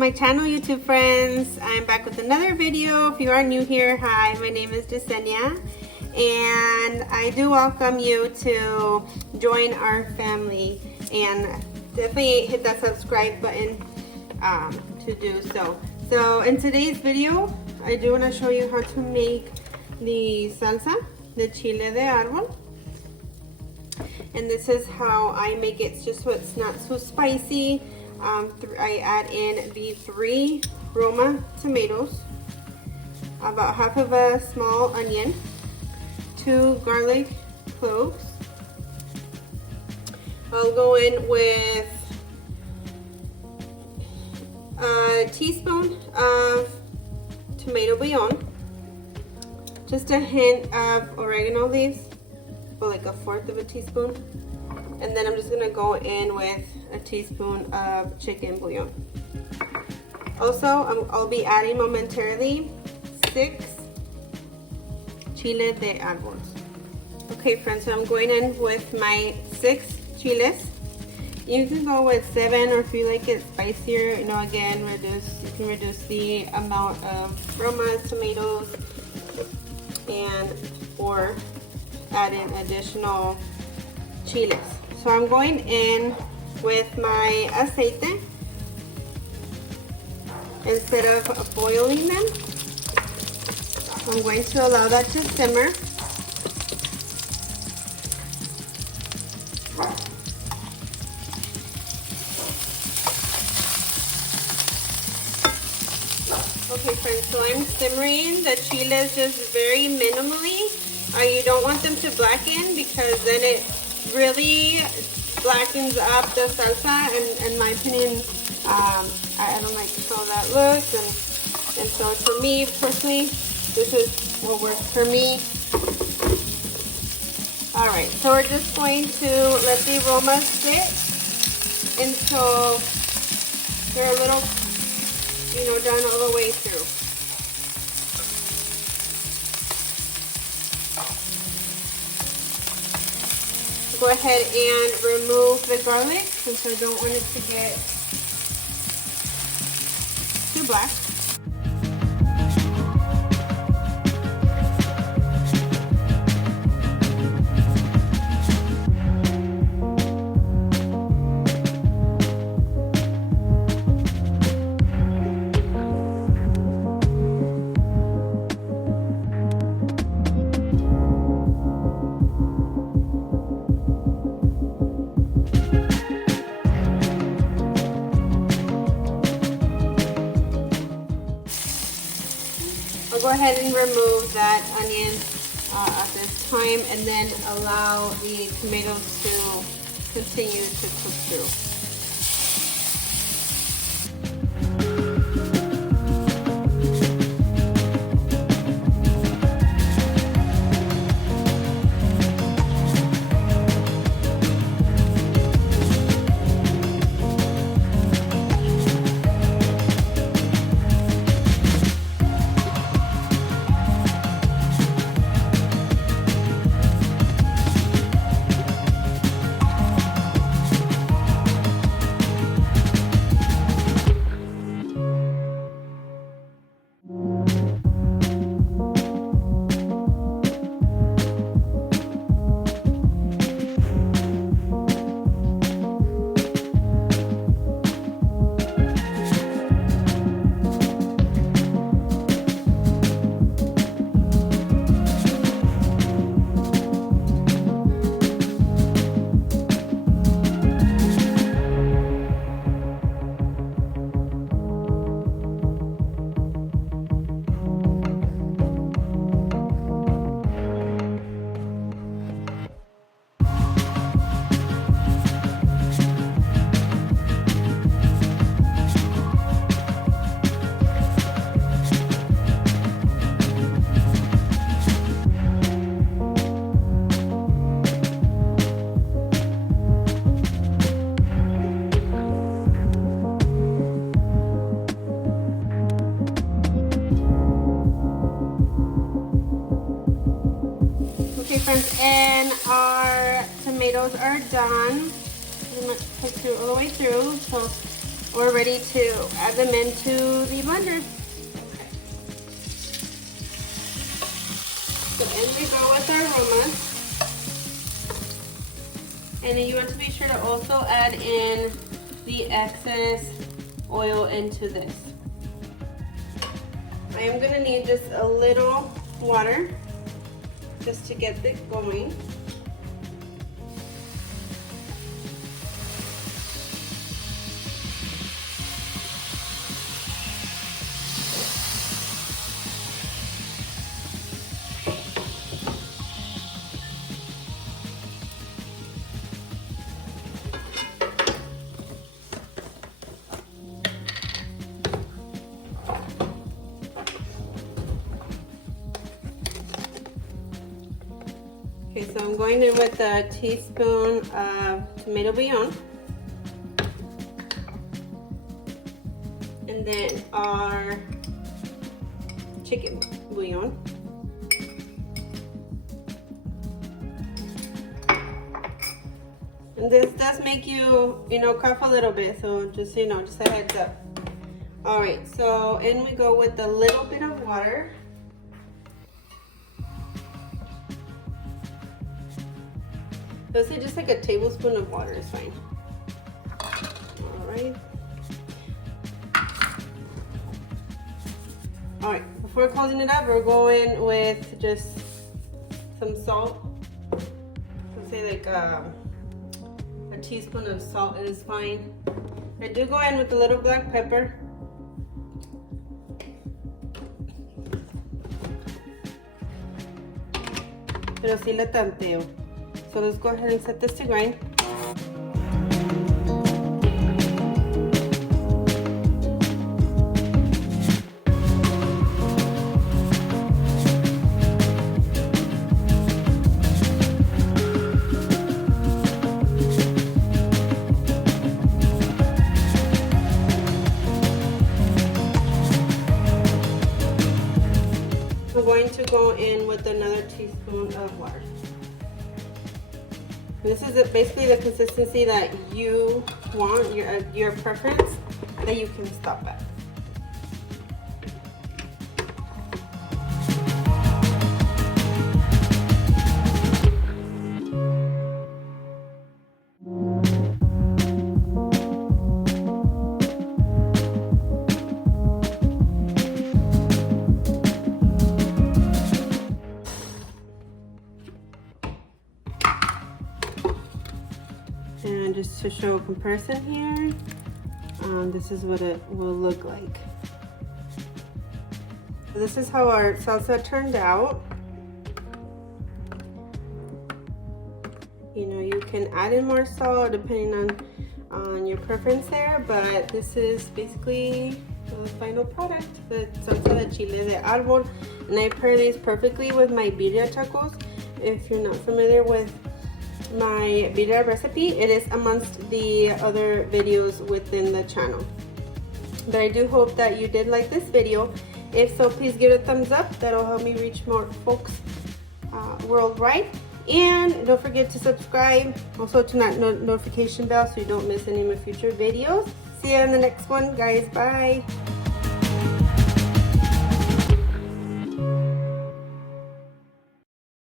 my channel, YouTube friends. I'm back with another video. If you are new here, hi, my name is Jasenia, and I do welcome you to join our family, and definitely hit that subscribe button to do so. So in today's video, I do want to show you how to make the salsa, the chile de árbol. And this is how I make it, just so it's not so spicy. I add in the 3 roma tomatoes, about half of a small onion, 2 garlic cloves. I'll go in with a teaspoon of tomato bouillon, just a hint of oregano leaves, like a 1/4 of a teaspoon, and then I'm just gonna go in with a teaspoon of chicken bouillon. Also, I'll be adding momentarily 6 chile de árbol. Okay friends, so I'm going in with my 6 chiles. You can go with 7, or if you like it spicier, you know, again, you can reduce the amount of romas, tomatoes, and or add in additional chiles. So I'm going in with my aceite. Instead of boiling them, I'm going to allow that to simmer. Okay friends, so I'm simmering the chiles just very minimally. You don't want them to blacken, because then it really blackens up the salsa, and in my opinion, I don't like how that looks, and so for me personally, this is what works for me. Alright, so we're just going to let the aromas sit until they're a little, you know, done all the way through. Go ahead and remove the garlic, since I don't want it to get too black. I'll go ahead and remove that onion at this time, and then allow the tomatoes to continue to cook through. And our tomatoes are done. Pretty much cooked through all the way through. So we're ready to add them into the blender. So in we go with our aromas. And then you want to be sure to also add in the excess oil into this. I am going to need just a little water just to get it going. Okay, so I'm going in with a teaspoon of tomato bouillon. And then our chicken bouillon. And this does make you, cough a little bit, so just, just a heads up. All right, so in we go with a little bit of water. So say just like a tablespoon of water is fine. All right. All right, before closing it up, we're going with just some salt. So say like a teaspoon of salt is fine. I do go in with a little black pepper. Pero sí le tanteo. So let's go ahead and set this to grind. I'm going to go in with another teaspoon of water. This is basically the consistency that you want, your preference, that you can stop at. And just to show a comparison here, this is what it will look like. So this is how our salsa turned out. You can add in more salt depending on your preference there, but this is basically the final product, the salsa de Chile de Árbol. And I pair these perfectly with my birria tacos. If you're not familiar with my birria recipe, it is amongst the other videos within the channel. But I do hope that you did like this video. If so, please give it a thumbs up. That'll help me reach more folks worldwide. And don't forget to subscribe, also to that notification bell so you don't miss any of my future videos. See you in the next one, guys. Bye.